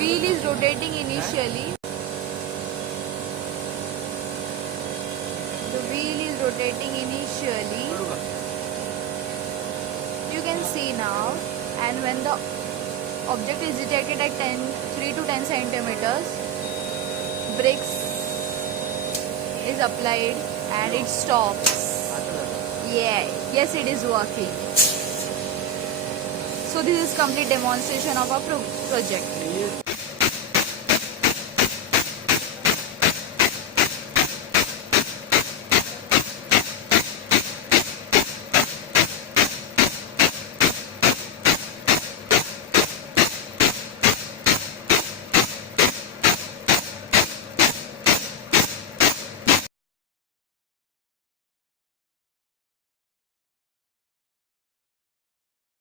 wheel is rotating initially. The wheel is rotating initially. You can see now, and when the object is detected at 3 to 10 centimeters, brakes is applied and it stops. Yes, it is working. So this is complete demonstration of our project.